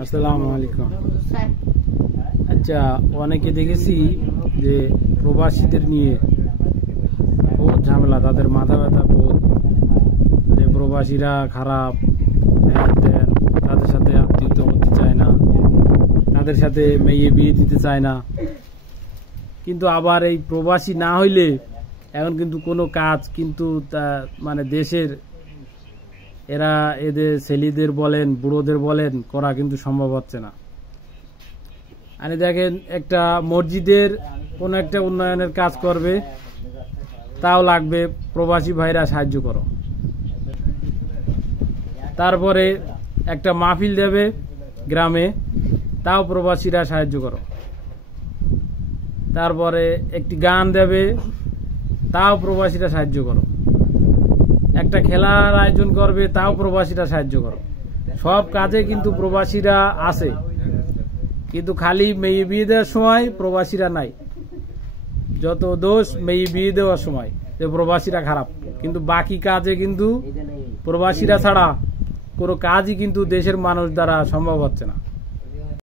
আসসালামু আলাইকুম। আচ্ছা, অনেকে দেখেছি যে প্রবাসীদের নিয়ে বহুত ঝামেলা, তাদের মাথা ব্যথা বহুত, যে প্রবাসীরা খারাপ, তাদের সাথে আত্মীয়তা করতে চায় না, তাদের সাথে মেয়ে বিয়ে দিতে চায় না। কিন্তু আবার এই প্রবাসী না হইলে এখন কিন্তু কোনো কাজ কিন্তু মানে দেশের এরা এদের ছেলেদের বলেন বুড়োদের বলেন করা কিন্তু সম্ভব হচ্ছে না। মানে দেখেন, একটা মসজিদের কোনো একটা উন্নয়নের কাজ করবে, তাও লাগবে প্রবাসী ভাইরা সাহায্য করো। তারপরে একটা মাহফিল দেবে গ্রামে, তাও প্রবাসীরা সাহায্য করো। তারপরে একটি গান দেবে, তাও প্রবাসীরা সাহায্য করো। একটা খেলার আয়োজন করবে, তাও প্রবাসীরা সাহায্য করো। সব কাজে কিন্তু প্রবাসীরা আছে, কিন্তু খালি মেয়ে বিয়ে দেওয়ার সময় প্রবাসীরা নাই। যত দোষ মেয়ে বিয়ে দেওয়ার সময়, যে প্রবাসীরা খারাপ, কিন্তু বাকি কাজে কিন্তু প্রবাসীরা ছাড়া কোনো কাজই কিন্তু দেশের মানুষ দ্বারা সম্ভব হচ্ছে না।